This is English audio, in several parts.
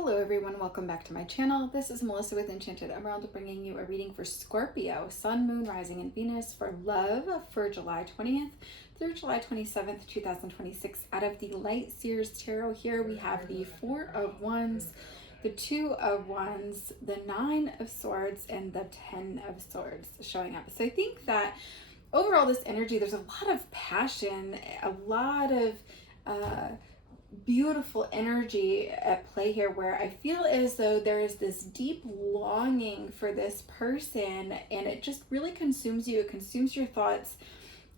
Hello everyone, welcome back to my channel. This is Melissa with Enchanted Emerald bringing you a reading for Scorpio, Sun, Moon, Rising, and Venus for love for July 20th through July 27th, 2026. Out of the Light Seers Tarot here we have the Four of Wands, the Two of Wands, the Nine of Swords, and the Ten of Swords showing up. So I think that overall this energy, there's a lot of passion, a lot of beautiful energy at play here, where I feel as though there is this deep longing for this person and it just really consumes you. It consumes your thoughts.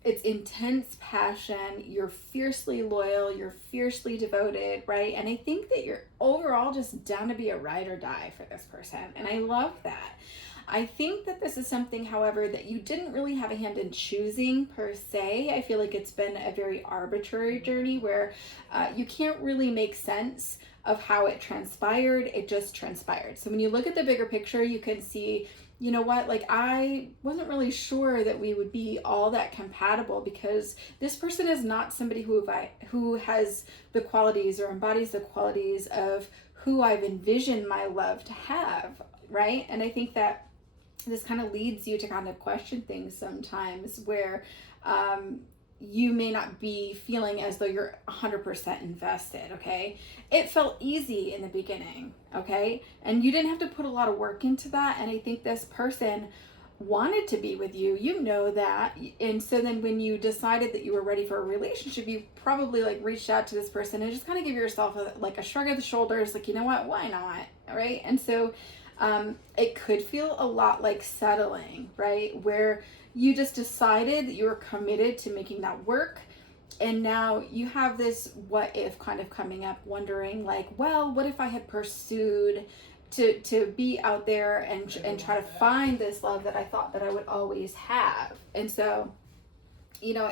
It's intense passion. You're fiercely loyal. You're fiercely devoted, right? And I think that you're overall just down to be a ride or die for this person. And I love that. I think that this is something, however, that you didn't really have a hand in choosing per se. I feel like it's been a very arbitrary journey where you can't really make sense of how it transpired. It just transpired. So when you look at the bigger picture, you can see, you know what, like I wasn't really sure that we would be all that compatible, because this person is not somebody who has the qualities or embodies the qualities of who I've envisioned my love to have, right? And I think that this kind of leads you to kind of question things sometimes where you may not be feeling as though you're 100% invested, okay? It felt easy in the beginning, okay? And you didn't have to put a lot of work into that. And I think this person wanted to be with you, you know that. And so then when you decided that you were ready for a relationship, you probably like reached out to this person and just kind of give yourself a shrug of the shoulders, like, you know what, why not, right? And so it could feel a lot like settling, right? Where you just decided that you were committed to making that work. And now you have this what if kind of coming up, wondering like, well, what if I had pursued to be out there and try to find this love that I thought that I would always have. And so, you know,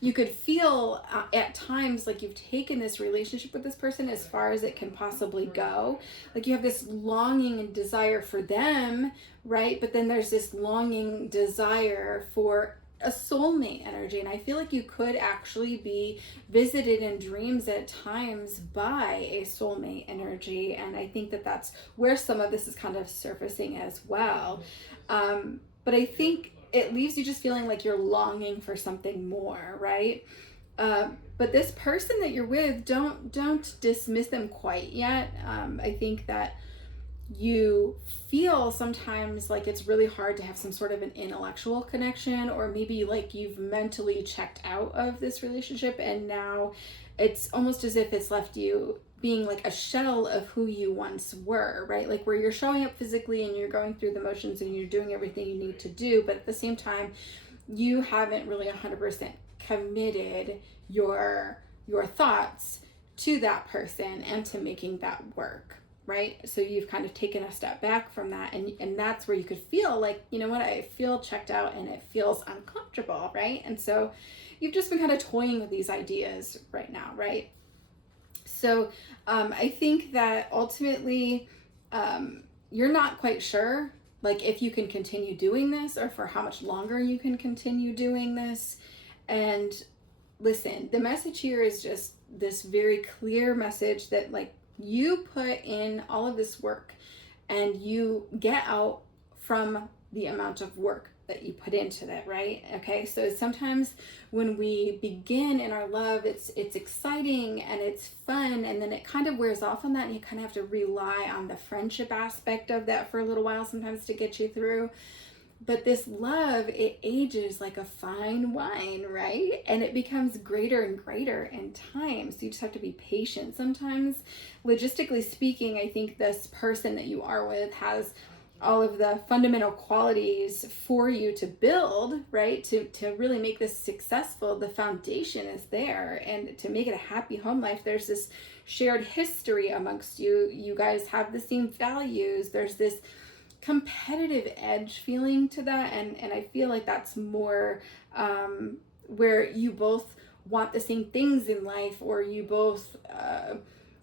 you could feel at times like you've taken this relationship with this person as far as it can possibly go. Like you have this longing and desire for them, right? But then there's this longing desire for a soulmate energy. And I feel like you could actually be visited in dreams at times by a soulmate energy. And I think that that's where some of this is kind of surfacing as well. But I think it leaves you just feeling like you're longing for something more, right? But this person that you're with, don't dismiss them quite yet. I think that you feel sometimes like it's really hard to have some sort of an intellectual connection, or maybe like you've mentally checked out of this relationship and now it's almost as if it's left you being like a shell of who you once were, right? Like where you're showing up physically and you're going through the motions and you're doing everything you need to do, but at the same time you haven't really 100% committed your thoughts to that person and to making that work, right? So you've kind of taken a step back from that, and that's where you could feel like, you know what, I feel checked out and it feels uncomfortable, right? And so you've just been kind of toying with these ideas right now, right? So I think that ultimately you're not quite sure like if you can continue doing this or for how much longer you can continue doing this. And listen, the message here is just this very clear message that like you put in all of this work and you get out from the amount of work that you put into that, right? Okay, so sometimes when we begin in our love, it's exciting and it's fun, and then it kind of wears off on that, and you kind of have to rely on the friendship aspect of that for a little while sometimes to get you through. But this love, it ages like a fine wine, right? And it becomes greater and greater in time. So you just have to be patient. Sometimes, logistically speaking, I think this person that you are with has all of the fundamental qualities for you to build, right? To really make this successful. The foundation is there, and to make it a happy home life, there's this shared history amongst you. You guys have the same values. There's this competitive edge feeling to that, and I feel like that's more where you both want the same things in life, or you both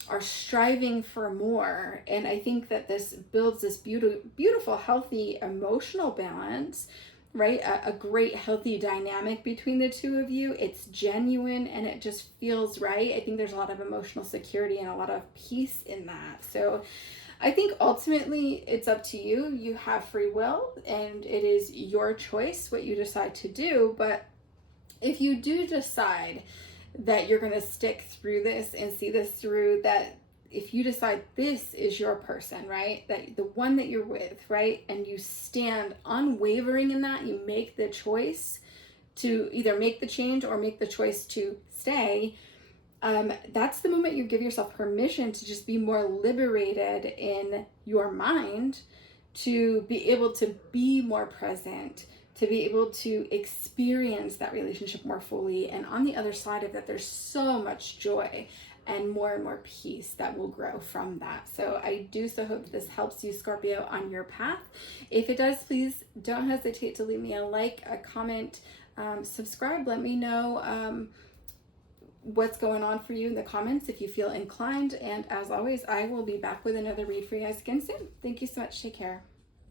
are striving for more. And I think that this builds this beautiful, healthy emotional balance right? A great, healthy dynamic between the two of you. It's genuine and it just feels right. I think there's a lot of emotional security and a lot of peace in that. So I think ultimately it's up to you. You have free will and it is your choice what you decide to do. But if you do decide that you're going to stick through this and see this through, that if you decide this is your person, right, that the one that you're with, right, and you stand unwavering in that, you make the choice to either make the change or make the choice to stay, that's the moment you give yourself permission to just be more liberated in your mind, to be able to be more present, to be able to experience that relationship more fully. And on the other side of that, there's so much joy and more peace that will grow from that. So I do so hope this helps you, Scorpio, on your path. If it does, please don't hesitate to leave me a like, a comment, subscribe. Let me know what's going on for you in the comments if you feel inclined. And as always, I will be back with another read for you guys again soon. Thank you so much. Take care.